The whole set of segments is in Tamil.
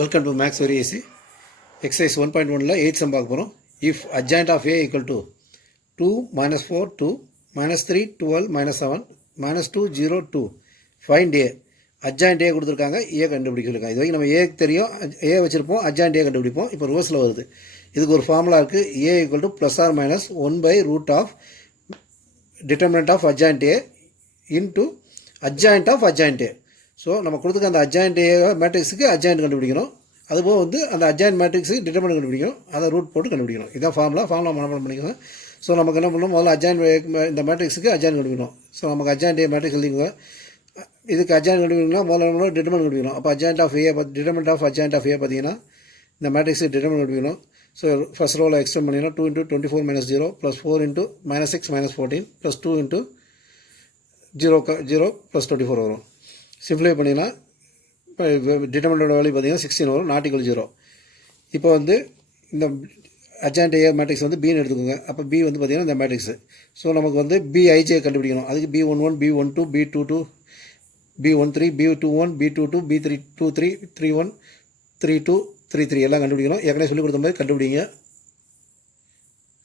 Welcome to Max Very Easy. Exercise 1.1 la 8 sum பார்க்க போறோம். If adjoint of A equal to 2 minus 4 2 minus 3 12 minus 7 minus 2 0 2 find A. adjoint A கொடுத்திருக்காங்க, A கண்டுபிடிக்க சொல்லிருக்காங்க. இதுவரைக்கும் நம்ம A தெரியும், A வச்சிருப்போம், adjoint A கண்டுபிடிப்போம். இப்போ ரிவர்ஸ்ல வருது. இதுக்கு ஒரு ஃபார்முலா இருக்கு. A equal to plus or minus 1 by root of determinant of adjoint A into adjoint of adjoint A. So நம்ம கொடுத்துக்க அந்த அட்ஜாயிண்ட் மேட்ரிக்ஸுக்கு அட்ஜாயிண்ட் கண்டுபிடிக்கணும். அதுபோக வந்து அந்த அட்ஜாயிண்ட் மேட்ரிக்ஸுக்கு டிட்டர்மினன்ட் கண்டுபிடிக்கணும். அதை ரூட் போட்டு கண்டுபிடிக்கணும். இதான் ஃபார்முலா மனப்பாடம் பண்ணிக்கோங்க. ஸோ நமக்கு என்ன பண்ணணும், முதல்ல அட்ஜாயிண்ட் இந்த மேட்ரிக்ஸுக்கு அட்ஜாயிண்ட் கண்டுபிடிக்கணும். ஸோ நமக்கு அட்ஜாயிண்ட் மேட்ரிக்ஸ் எழுதிங்க. இதுக்கு அட்ஜாயிண்ட் கண்டுபிடிக்கணும்னா முதல்ல டிட்டர்மினன்ட் கண்டுபிடிக்கணும். அப்போ adjoint of A determinant of adjoint of A பார்த்தீங்கன்னா இந்த மேட்ரிக்ஸுக்கு டிட்டர்மினன்ட் கண்டுபிடிக்கணும். ஸோ ஃபர்ஸ்ட் ரோவில் எக்ஸ்டெண்ட் பண்ணிங்கன்னா 2 × 24 - 0 + 4 × -6 - 14 + 2 × 0 0 + 24 வரும். சிம்ப்ளிஃபை பண்ணிங்கன்னா இப்போ டிட்டர்மினன்ட் வேல்யூ பார்த்தீங்கன்னா 16 வரும், நாட் ஈக்குவல் 0. இப்போ வந்து இந்த அட்ஜாயிண்ட் ஏ மேட்ரிக்ஸ் வந்து பின்னு எடுத்துக்கோங்க. அப்போ பி வந்து பார்த்தீங்கன்னா இந்த மேட்ரிக்ஸு. ஸோ நமக்கு வந்து பிஐஜே கண்டுபிடிக்கணும். அதுக்கு B11 B12 B22 B13 B21 B22 B23 31 32 33 எல்லாம் கண்டுபிடிக்கணும். ஏற்கனவே சொல்லிக் கொடுத்த மாதிரி கண்டுபிடிங்க.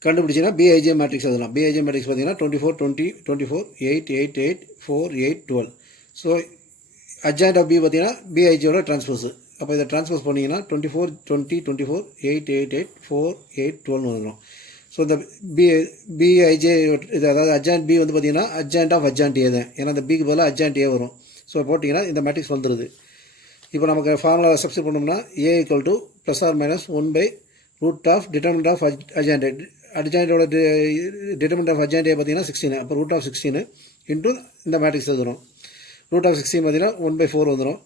கண்டுபிடிச்சிங்கன்னா பிஐஜே மேட்ரிக்ஸ் அதெல்லாம். பிஐஜே மேட்ரிக்ஸ் பார்த்தீங்கன்னா 24 20 24 8 8 8 4 8 12. ஸோ அட்ஜாயிண்ட் ஆஃப் பி பார்த்தீங்கன்னா பிஐஜியோட ட்ரான்ஸ்போஸ். அப்போ இதை ட்ரான்ஸ்போஸ் பண்ணிங்கன்னா 24 20 24 8 8 8 4 8 12 வந்துடும். ஸோ இந்த பிஐஜே இது அதாவது அட்ஜாயிண்ட் பி வந்து பார்த்தீங்கன்னா அட்ஜாயிண்ட் ஆஃப் அட்ஜாயிண்ட் ஏ தான். ஏன்னா இந்த பிக்கு பதிலாக அட்ஜாயிண்ட் ஏ வரும். ஸோ போட்டிங்கன்னா இந்த மேட்ரிக்ஸ் வந்துடுது. இப்போ நமக்கு ஃபார்முலா சப்ஸ்டிட் பண்ணோம்னா A equal to plus or minus 1 by root of determinant of adjoint. அட்ஜாயிண்டோட டிட்டர்மினன்ட் ஆஃப் அட்ஜாயிண்ட் ஏ பார்த்தீங்கன்னா 16. அப்போ ரூட் ஆஃப் 16 இன்ட்டு இந்த மேட்ரிக்ஸ் எழுதுறோம். ரூட் ஆஃப் 16 பார்த்தீங்கன்னா 1/4 வந்துடும்.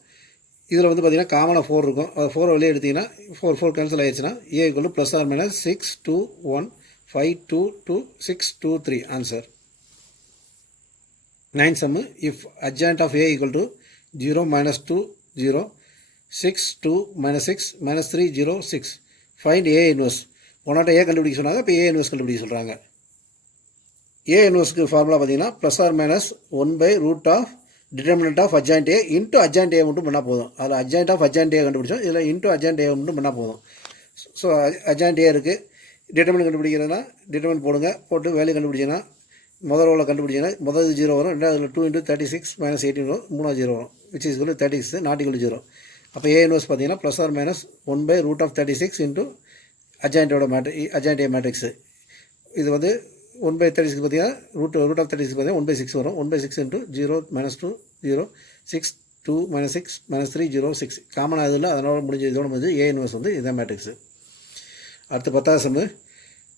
இதில் வந்து பார்த்தீங்கன்னா காமனாக 4 இருக்கும். அது 4 வெளியே எடுத்திங்கன்னா 4 கேன்சல் ஆயிடுச்சுன்னா A equal plus or minus 6 2 1 5 2 2 6 2 3 answer. 9 சம்மு. If adjoint of A equal to 0 - 2 0 6 2 -6 -3 0 6 find A inverse. ஒன்னாட்ட ஏ கண்டுபிடிக்க சொன்னாங்க, இப்போ ஏ இன்வர்ஸ் கண்டுபிடிக்க சொல்கிறாங்க. ஏ இன்வர்ஸ்க்கு ஃபார்முலா பார்த்தீங்கன்னா plus or minus 1 by root of determinant of adjoint A into adjoint A மட்டும் பண்ணால் போதும். அதில் அட்ஜாயிண்ட் ஆஃப் அட்ஜாயிண்ட் ஏ கண்டுபிடிச்சோம், இதில் இன்ட்டு அட்ஜாயிண்ட் ஏ மட்டும் பண்ணால் போதும். ஸோ அட்ஜாயிண்ட் ஏ இருக்குது. டிட்டர்மினன்ட் கண்டுபிடிக்கிறதுனா டிட்டர்மினன்ட் போடுங்க. போட்டு வேல்யூ கண்டுபிடிச்சிங்கன்னா முதல் ரோவில் கண்டுபிடிச்சிங்கன்னா முதல் 0 வரும், ரெண்டாவது 2 × 36 - 18 வரும், மூணாவது 0 வரும், which is equal 36 not equal 0. அப்போ ஏ இன்வர்ஸ் பார்த்தீங்கன்னா plus or minus 1 by root of 36 into அட்ஜாயிண்டோட அட்ஜாயிண்ட் ஏ மேட்ரிக்ஸு. இது வந்து 1/36 பார்த்தீங்கன்னா ரூட் ஆஃப் 36 பார்த்தீங்கன்னா 1/6 வரும். 1/6 இன்ட்டு 0 - 2 0 6 2 - 6 -3 0 6 காமனாக இதில் அதனோட முடிஞ்ச இதோட முடிஞ்சு ஏ இன்வர்ஸ் வந்து இதான் மேட்ரிக்ஸு. அடுத்து 10வது sum.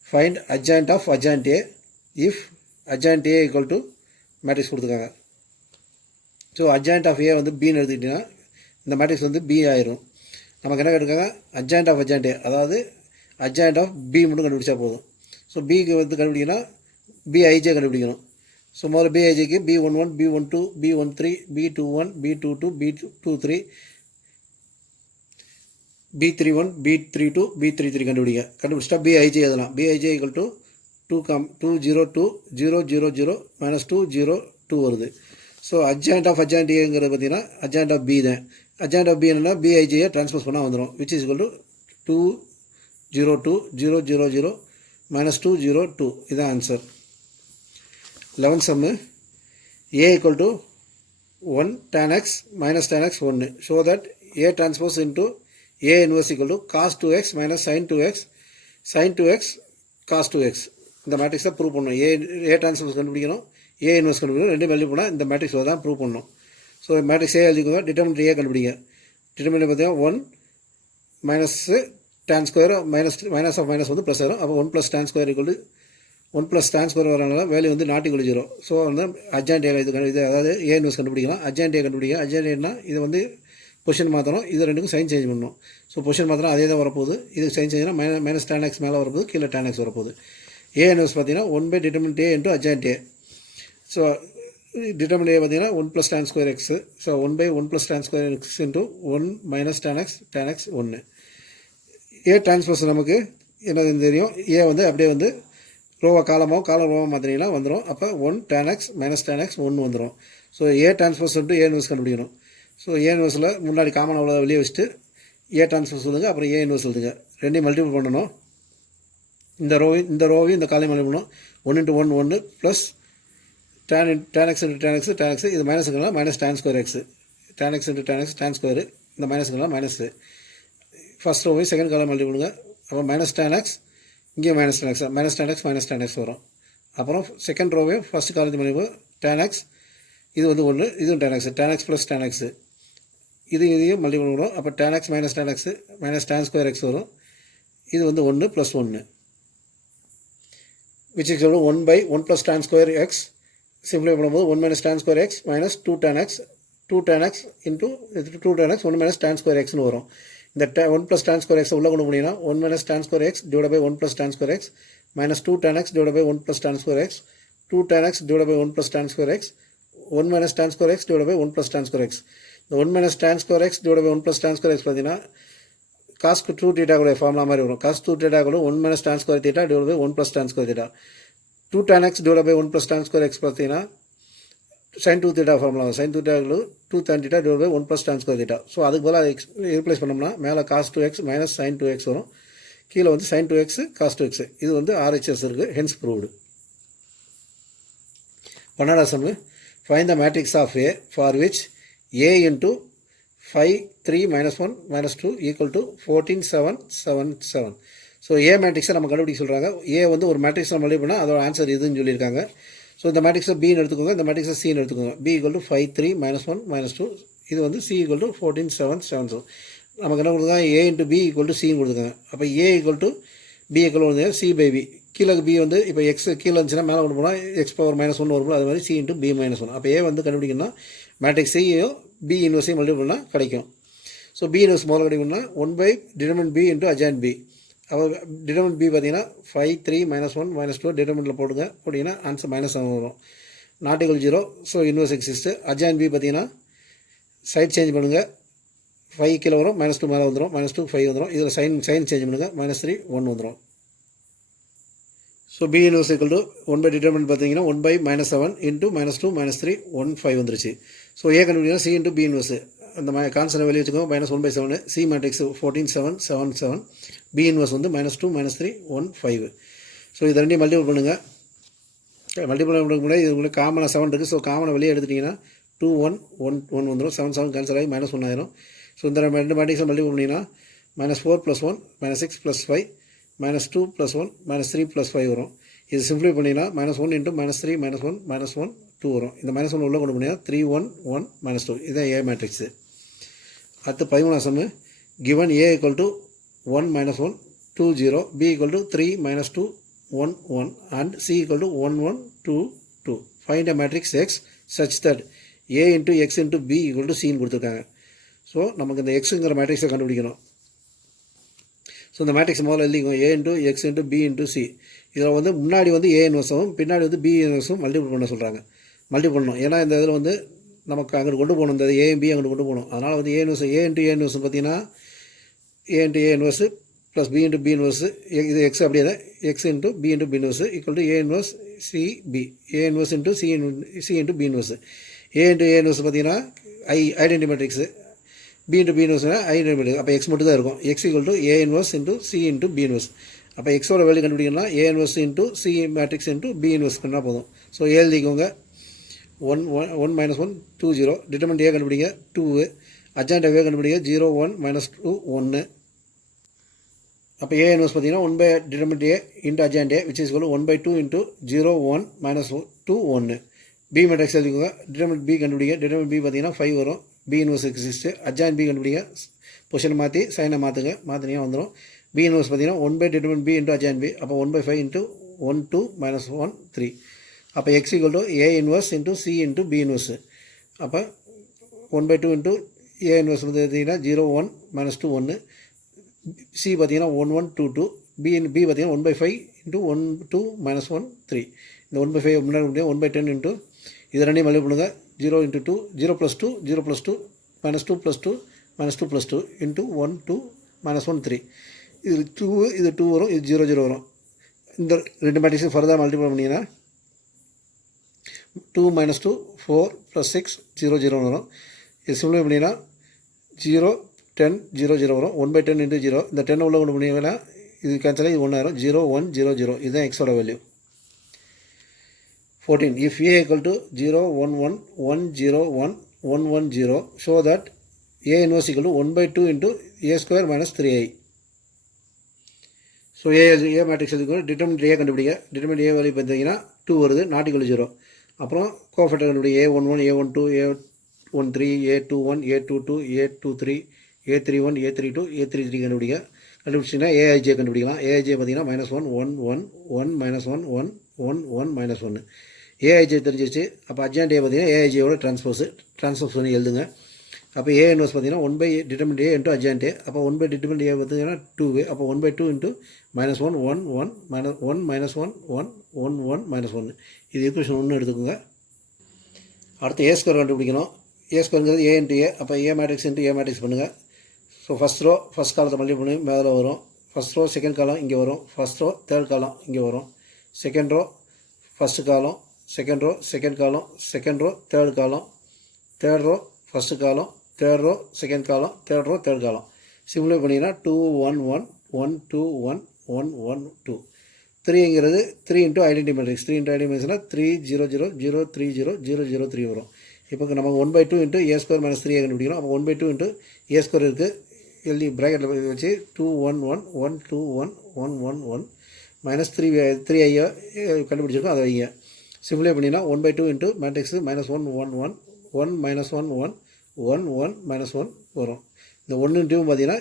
Find adjoint of adjoint A if adjoint A equal to matrix கொடுத்துருக்காங்க. ஸோ அட்ஜாயிண்ட் ஆஃப் ஏ வந்து பின்னு எடுத்துக்கிட்டிங்கன்னா இந்த மேட்ரிக்ஸ் வந்து பி ஆயிரும். நமக்கு என்ன கேட்டிருக்காங்க, அட்ஜாயிண்ட் ஆஃப் அட்ஜாயிண்ட் ஏ, அதாவது அட்ஜாயிண்ட் ஆஃப் பி மட்டும் கண்டுபிடிச்சா போதும். ஸோ பிக்கு வந்து கண்டுபிடிக்கணும்னா பிஐஜே கண்டுபிடிக்கணும். ஸோ முதல்ல பிஐஜேக்கு B11 B12 B13 B21 B22 B23 B31 B32 B33 கண்டுபிடிச்சிட்டா பிஐஜே எதெல்லாம். பிஐஜே ஈக்குவல் டு 202 0 0 0 -2 0 2 வருது. ஸோ அட்ஜாயிண்ட் ஆஃப் அட்ஜாயிண்ட் ஏங்கிறது பார்த்தீங்கன்னா அட்ஜாயிண்ட் ஆஃப் பி தான். அட்ஜாயிண்ட் ஆஃப் பி என்னன்னா பிஐஜேயை ட்ரான்ஸ்போஸ் பண்ணால் வந்துடும், விச் இஸ் ஈக்குவல் டு 202 0 0 0 -2 0 2 இதுதான் answer. 11 sum. A equal to 1 tan x minus tan x 1. Show that A transpose into A inverse equal to cos 2x - sin 2x sin 2x cos 2x. இந்த மேட்ரிக்ஸை ப்ரூவ் பண்ணணும். ஏ டிரான்ஸ்போஸ் கண்டுபிடிக்கணும், ஏ இன்வர்ஸ் கண்டுபிடிக்கணும், ரெண்டு வேல்யூ போனால் இந்த மேட்ரிக்ஸ் தான் ப்ரூவ் பண்ணணும். ஸோ மேட்ரிக்ஸ் ஏ எழுதிக்கோங்க. டிட்டர்மினன்ட் ஏ கண்டுபிடிங்க. டிட்டர்மினன்ட் பார்த்தீங்கன்னா 1 minus tan square minus of minus வந்து ப்ளஸ் ஆகும். அப்போ 1 + tan square equal 1 + tan square வரனால வேல்யூ வந்து நாட் ஈக்குவல் 0. ஸோ வந்து அட்ஜாயிண்ட் ஏ இது அதாவது ஏ இன்வர்ஸ் கண்டுபிடிக்கலாம். அட்ஜாயிண்ட் ஏ கண்டுபிடிங்க. அட்ஜாயிண்ட் ஏன்னா இது வந்து பொசிஷன் மாற்றணும், இது ரெண்டுக்கும் சைன் சேஞ்ச் பண்ணணும். ஸோ பொசிஷன் மாற்றினா அதே தான் வரப்போகுது. இது சைன் சேஞ்ச்னா மைனஸ் tan x மேலே வரப்போகுது, கீழே tan x வரப்போகுது. ஏ இன்வர்ஸ் பார்த்தீங்கன்னா 1 by determinant A into adjoint A. So determinant A பார்த்தீங்கன்னா 1 + tan square x. So 1 by 1 + tan square x into 1 - tan x 1. A transpose நமக்கு என்னதுன்னு தெரியும். ஏ வந்து அப்படியே வந்து ரோவை காலம் ரோவாக மாற்றினீங்கன்னா வந்துடும். அப்போ 1 tan x - tan x 1 வந்துடும். So A transpose into A inverse கண்டுபிடிக்கணும். ஸோ ஏ இன்வர்ஸில் முன்னாடி காமன் அவ்வளோ வெளியே வச்சுட்டு ஏ ட்ரான்ஸ்ஃபர் சொல்லுங்கள், அப்புறம் ஏ இன்வர்ஸ் சொல்லுங்கள். ரெண்டையும் மல்டிபிள் பண்ணணும். இந்த ரோவையும் இந்த காலையும் மல்டிபிள் பண்ணணும். 1 × 1 1 plus tan x × tan x இது மைனஸுங்கலாம் minus tan square x, tan x × tan x tan square, இந்த மைனஸுங்கலாம் மைனஸு. ஃபஸ்ட் ரோவையும் செகண்ட் காலம் மல்டிபிள் பண்ணுங்க. அப்புறம் மைனஸ் tan x, இங்கே minus tan x, minus tan x வரும். அப்புறம் செகண்ட் ரோவையும் ஃபஸ்ட் காலத்து மல்டிபிள் tan x, இது வந்து 1, இதுவும் tan x plus tan x, இதையும் மல்டிபிள் பண்ணுறோம். அப்போ tan x minus tan square X வரும். இது வந்து 1 + 1, which is 1/1 + tan square X. சிம்பிளை பண்ணும்போது 1 - tan square x minus 2 tan x into 2 tan x 1 - tan square எக்ஸ்னு வரும். இந்த 1 + tan ஸ்கொயர் எக்ஸை உள்ளே கொண்டு போனீங்கன்னா 1 - tan square x divide by 1 + tan square x minus 2 tan x divide by 1 + tan square x, 2 tan x divide by 1 + tan square x, 1 - tan square x divide by 1 + tan square x. இந்த 1 - tan square x divide by 1 + tan square x பார்த்தீங்கன்னா cos 2 θ ஃபார்முலா மாதிரி வரும். cos 2 θ 1 - tan square θ divide by 1 + tan square θ. 2 tan x divided by 1 + tan square x பார்த்தீங்கன்னா sin 2 θ formula. sin 2 θ 2 tan θ divided by 1 + tan square θ. So அதுக்கு போல் அதை ரீப்ளேஸ் பண்ணோம்னா மேலே cos 2x minus sin 2x வரும். கீழே வந்து sin 2x cos 2x. இது வந்து RHS இருக்குது, ஹென்ஸ் ப்ரூவ்டு. 12வது sum, find the matrix of A for which A × 5 3 - 1 - 2 = 14 7 7 7. So ஏ மேட்ரிக்ஸை நம்ம கண்டுபிடிக்க சொல்கிறாங்க. ஏ வந்து ஒரு மேட்ரிக்ஸ் நம்ம மல்டிபிள் பண்ணால் அதோட ஆன்சர் இதுன்னு சொல்லியிருக்காங்க. ஸோ இந்த மேட்ரிக்ஸை பின்னு எடுத்துக்கோங்க, இந்த மேட்ரிக்ஸை சின்னு எடுத்துக்கோங்க. B = 5 3 - 1 - 2, இது வந்து C = 14 7 7 7. நமக்கு என்ன கொடுத்துருக்காங்க, A × B = C கொடுத்துருக்காங்க. அப்போ A = B = C/B. கீழே B வந்து இப்போ எக்ஸ் கீழே இருந்துச்சுன்னா மேலே கொண்டு போனால் x⁻−1 வரும். அது மாதிரி C × B−1. அப்போ A வந்து கண்டுபிடிக்கணும்னா மேட்ரிக்ஸ் சியையும் B இன்வர்ஸையும் மல்டிபிள் பண்ணால் கிடைக்கும். ஸோ B இன்வர்ஸ் முதல்ல கிடைக்கணும்னா 1/determinant B × adjoint B. அப்போ டிட்டர்மினன்ட் B பார்த்தீங்கன்னா 5 3 - 1 - 2 டிட்டர்மினன்ட்டில் போட்டிங்கன்னா ஆன்சர் -7 வரும். Not equal 0. So inverse exist. Adjoint B பார்த்தீங்கன்னா சைட் சேஞ்ச் பண்ணுங்கள், 5 கீழே வரும், -2 மேலே வந்துடும், -2 5 வந்துடும். இதில் சைன் சேஞ்ச் பண்ணுங்கள், -3 1 வந்துடும். ஸோ B இன்வர்ஸ் = 1/determinant பார்த்தீங்கன்னா 1/-7 இன்ட்டு -2 -3 1 5 வந்துருச்சு. ஸோ ஏ கண்டுபிடிக்கலாம் C × B இன்வர்ஸ். அந்த கான்ஸ்டன்ட் வெளியே வச்சுக்கோங்க, -1/7. C matrix 14 7 7 7. B இன்வர்ஸ் வந்து -2 -3 1 5. ஸோ இது ரெண்டையும் மல்டிபிள் பண்ணுங்கள். மல்டிபிள் பண்ணுறதுக்கு முன்னாடி இது உங்களுக்கு காமனாக 7 இருக்குது. ஸோ காமனை வெளியே எடுத்துட்டிங்கன்னா 2 1 1 1 வந்துடும். 7 7 கேன்சல் ஆகி -1 ஆயிரும். ஸோ இந்த ரெண்டு மேட்ரிக்ஸை மல்டிபிள் பண்ணிங்கன்னா -4 + 1 -6 + 5 -2 + 1 -3 + 5 வரும். இது சிம்பிளை பண்ணிங்கன்னா -1 × -3 -1 -1 2 வரும். இந்த -1 உள்ளே கொண்டு போனீங்கன்னா 3 1 1 -2. இதுதான் ஏ மேட்ரிக்ஸு. அடுத்து 13வது some, given A = 1 - 1 2 0, B = 3 - 2 1 1 and C = 1 1 2 2. Find a matrix X such that A × X × B = C கொடுத்துருக்காங்க. ஸோ நமக்கு இந்த எக்ஸுங்கிற மேட்ரிக்ஸை கண்டுபிடிக்கணும். ஸோ இந்த மேட்ரிக்ஸ் முதல்ல எழுதிக்கோங்க, A × X × B × C. இதில் வந்து முன்னாடி வந்து A இன்வர்ஸும் பின்னாடி வந்து B இன்வர்ஸும் மல்டிபிள் பண்ண சொல்கிறாங்க. மல்டிபிள் பண்ணணும். ஏன்னா இந்த இதில் வந்து நமக்கு அங்கிட்டு கொண்டு போகணும், இந்த A B அங்கிட்டு கொண்டு போகணும். அதனால் வந்து A × A இன்வர்ஸ் பார்த்தீங்கன்னா A × A inverse plus B × B inverse, இது எக்ஸ் அப்படியே தான், X × B × B inverse = A inverse C B, A inverse × C × B inverse. A × A inverse பார்த்தீங்கன்னா ஐடென்டி மேட்ரிக்ஸு, B × B இன்வர்ஸ்னா ஐடென்டி மேட்ரிக்ஸ். அப்போ எக்ஸ் மட்டும் தான் இருக்கும். X = A inverse × C × B inverse. அப்போ எக்ஸோட வேல்யூ கண்டுபிடிக்கணும்னா A inverse × C matrix × B inverse பண்ணால் போதும். ஸோ எழுதிக்கோங்க, 1 1 -1 2 0. டிட்டர்மினன்ட் A கண்டுபிடிங்க 2. அட்ஜாயின்ட் A கண்டுபிடிங்க 0 1 -2 1. அப்போ A இன்வர்ஸ் பார்த்தீங்கன்னா 1/determinant A × adjoint A, which is equal to 1/2 × 0 1 -2 1. B matrix எழுதிக்கோங்க. டிட்டர்மினன்ட் B கண்டுபிடிங்க. டிட்டர்மினன்ட் B பார்த்தீங்கன்னா 5 வரும். B inverse exist. Adjoint B கண்டுபிடிங்க. பொசிஷனை மாற்றி சைனை மாற்றினியாக வந்துடும். B இன்வர்ஸ் பார்த்தீங்கன்னா 1/determinant B × adjoint B. அப்போ 1/5 × 1 2 -1 3. அப்போ X = A inverse × C × B inverse. அப்போ 1/2 × A இன்வர்ஸ் வந்து பார்த்தீங்கன்னா 0 1 -2 1. C பார்த்தீங்கன்னா 1 1 2 2. B பார்த்தீங்கன்னா 1/5 × 1 2 -1 3. இந்த 1/5 முன்னாடி முடியும் 1/10 × இது ரெண்டையும் மல்டிபிள் பண்ணுங்க. 0 × 2 0 + 2 0 + 2 -2 + 2 -2 + 2 × 1 2 -1 3. இது 2 இது 2 வரும், இது 0 0 வரும். இந்த ரெண்டு மேட்ரிக்ஸும் ஃபர்தர் மல்டிபிள் பண்ணிங்கன்னா 2 - 2 4 + 6 0 0 வரும். இது சிம்பிளை பண்ணிங்கன்னா 0 10 0 0 வரும். 1/10 into 0. இந்த 10 உள்ள கொண்டு பண்ணிங்கன்னா இது கேன்சல் ஆகி 1 ஆயிரும். 0 1 0 0 இதுதான் எக்ஸோட value. 14. If a equal to 0 1 1 1 0 1 1 1 0, show that a inverse equal to 1/2 into a square minus 3i. So A matrix எடுத்துக்கணும். டிட்டர்மினன்ட் ஏ கண்டுபிடிங்க. டிட்டர்மினன்ட் ஏ வேல்யூ பார்த்தீங்கன்னா 2 வருது, நாட் ஈக்குவல் 0. அப்புறம் கோஃபேக்டர் கண்டுபிடிங்க. A11 A12 A13 A21 A22 A23 A31 A32 A33 கண்டுபிடிங்க. கண்டுபிடிச்சிங்கன்னா ஏஐஜே கண்டுபிடிக்கலாம். ஏஐஜே பார்த்தீங்கன்னா -1 1 1 1 -1 1 1 1 -1. ஏஐஜே தெரிஞ்சிச்சு. அப்போ அட்ஜாயிண்ட் ஏ பார்த்தீங்கன்னா ஏஐஜேயோட ட்ரான்ஸ்போஸ் பண்ணி எழுதுங்க. அப்போ ஏ இன்வர்ஸ் பார்த்தீங்கன்னா 1/டிட்டர்மினன்ட் ஏ இன்ட்டு அட்ஜாயிண்ட் ஏ. அப்போ 1/டிட்டர்மினன்ட் ஏ பார்த்தீங்கன்னா 2 அப்போ 1/2 இன்ட்டு -1 1 1 1 -1 1 1 1 -1. இது ஈக்குவேஷன் 1 எடுத்துக்கோங்க. அடுத்து ஏ ஸ்கொயர் கண்டுபிடிக்கணும். ஏ ஸ்கொயருங்கிறது ஏ இன்ட்டு ஏ. அப்போ A matrix into A matrix பண்ணுங்கள். ஸோ ஃபஸ்ட் ரோ ஃபஸ்ட் காலத்தை மல்டி பண்ணி மேலே வரும். ஃபஸ்ட் ரோ செகண்ட் காலம் இங்கே வரும். ஃபஸ்ட் ரோ தேர்ட் காலம் இங்கே வரும். Second row first column, second row second column, second row third column, third row first column, third row second column, third row third column. Simply பண்ணிங்கன்னா 2 1 1 1 2 1 1 1 2. 3ங்கிறது 3 into identity matrix. 3 into identity மேட்ரிக்ஸ்னா 3 0 0 0 3 0 0 0 3 வரும். இப்போ நமக்கு 1/2 இன்ட்டு ஏ ஸ்கொயர் மைனஸ் 3 கண்டுபிடிக்கணும். அப்போ 1/2 இன்ட்டு ஏ ஸ்கொயர் இருக்குது, எழுதி ப்ராக்கெட்டில் வச்சு 2 1 1 1 2 1 1 1 1 -3 ஐயா கண்டுபிடிச்சிருக்கோம், அதை வைங்க. சிம்ப்ளை பண்ணிங்கன்னா 1/2 இன்ட்டு மேட்ரிக்ஸு -1 1 1 1 -1 1 1 1 -1 வரும். இந்த 1 இன்ட்டும் பார்த்தீங்கன்னா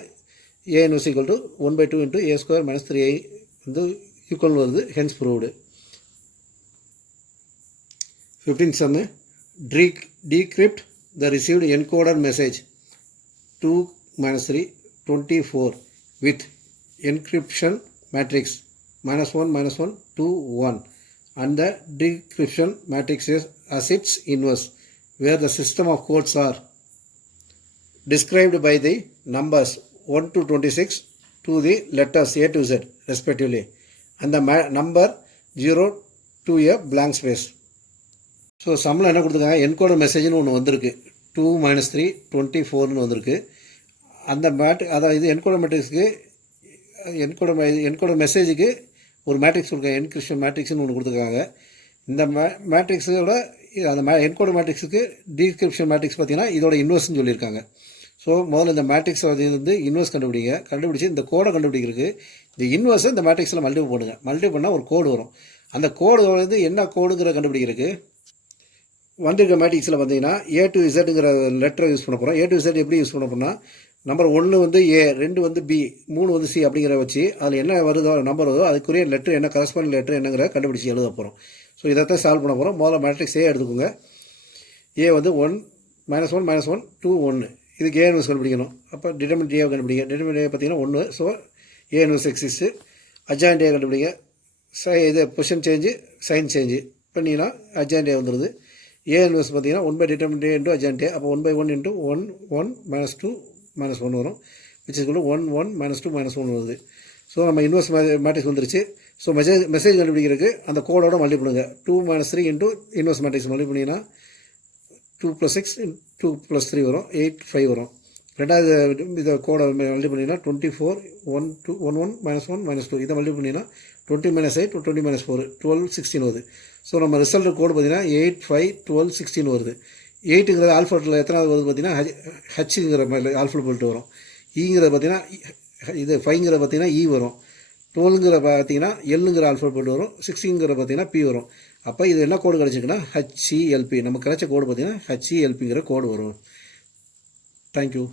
ஏ inverse equal to 1/2 into A square minus 3i வந்து ஈக்குவல் வருது. Hence proved. 15th sum. Decrypt the received encoded message 2 -3 24 with encryption matrix -1 -1 2 1, and the decryption matrix is as its inverse, where the system of codes are described by the numbers 1 to 26 to the letters A to Z respectively, and the number 0 to a blank space. So சம்மில் என்ன கொடுத்துருக்காங்க, என்கோட மெசேஜ்னு ஒன்று வந்திருக்கு. 2 -3 24ன்னு வந்திருக்கு. அந்த அதாவது இது என்கோட மேட்ரிக்ஸுக்கு என்கோட மெசேஜுக்கு ஒரு மேட்ரிக்ஸ் கொடுக்க என்கிரிப்ஷன் மேட்ரிக்ஸ்னு ஒன்று கொடுத்துருக்காங்க. இந்த மேட்ரிக்ஸோட அந்த என்கோட மேட்ரிக்ஸுக்கு டீக்ரிப்ஷன் மேட்ரிக்ஸ் பார்த்தீங்கன்னா இதோட இன்வெர்ஸ்னு சொல்லியிருக்காங்க. ஸோ முதல்ல இந்த மேட்ரிக்ஸ் வந்து இன்வெர்ஸ் கண்டுபிடிச்சி இந்த கோடை கண்டுபிடிக்கிறதுக்கு இந்த இன்வெர்ஸை இந்த மேட்ரிக்ஸில் மல்டிபிள் பண்ணுங்கள். மல்டிபிள் பண்ணால் ஒரு கோடு வரும். அந்த கோடு வந்து என்ன கோடுங்கிற கண்டுபிடிக்கிறதுக்கு வந்திருக்க மேட்ரிக்ஸில் பார்த்தீங்கன்னா A to Zங்கிற லெட்டரை யூஸ் பண்ண போகிறோம். A to Z எப்படி யூஸ் பண்ண போனால், நம்பர் 1 வந்து A, 2 வந்து B, 3 வந்து C அப்படிங்கிற வச்சு அதில் என்ன வருதோ நம்பர் வருதோ அதுக்குரிய லெட்ரு என்ன கரஸ்பாண்டிங் லெட்ரு என்னங்கிற கண்டுபிடிச்சி எழுத போகிறோம். ஸோ இதைத்தான் சால்வ் பண்ண போகிறோம். முதல்ல மேட்ரிக்ஸ் A எடுத்துக்கோங்க. A வந்து 1 -1 -1 2 1. இதுக்கு A இன்வெர்ஸ் கண்டுபிடிக்கணும். அப்போ டிட்டர்மினன்ட் A கண்டுபிடிங்க. டிட்டர்மினன்ட் A பார்த்தீங்கன்னா 1. So A inverse exist. Adjoint A கண்டுபிடிங்க. இது பொசிஷன் சேஞ்சு சைன் சேஞ்சு பண்ணிங்கன்னா அட்ஜாயிண்ட் A வந்துடுது. A இன்வெர்ஸ் பார்த்தீங்கன்னா 1/டிட்டர்மினன்ட் A இன்ட்டு அட்ஜாயிண்ட் A. அப்போ 1/1 இன்ட்டு 1 1 -2 -1 வரும். விச் இஸ் கூட 1 1 -2 -1 வருது. ஸோ நம்ம இன்வெர்ஸ் மேட்ரிக்ஸ் வந்துருச்சு. ஸோ மெசேஜ் கண்டுபிடிக்கிறதுக்கு அந்த கோடோட மல்டி பண்ணுங்க. 2 -3 இன்ட்டு இன்வெர்ஸ் மேட்ரிக்ஸ் மல்டி பண்ணிங்கன்னா 2 + 6 2 + 3 வரும். 8 5 வரும். ரெண்டாவது இதை கோடை மல்டி பண்ணிங்கன்னா 24 1 2 1 1 -1 -2 இதை மல்டி பண்ணிங்கன்னா 20 - 8 20 - 4 12 16 வருது. ஸோ நம்ம ரிசல்ட் கோடு பார்த்தீங்கன்னா 8 5 12 16 வருது. 8ங்கிறது ஆல்ஃபபெட்டில் எத்தனாவது வருது பார்த்தீங்கன்னா ஹச்ங்கிற மாதிரி ஆல்ஃபபெட் வரும். ஈங்கிறது பார்த்தீங்கன்னா இது 5ங்கிறது பார்த்தீங்கன்னா இ வரும். 12ங்கிற பார்த்தீங்கன்னா எல்லுங்கிற ஆல்ஃபபெட் வரும். 16ங்கிற பார்த்தீங்கன்னா பி வரும். அப்போ இது என்ன கோடு கிடச்சிக்குன்னா HCLP. நம்ம கிடைச்ச கோடு பார்த்தீங்கன்னா HCLPங்கிற கோடு வரும். தேங்க்யூ.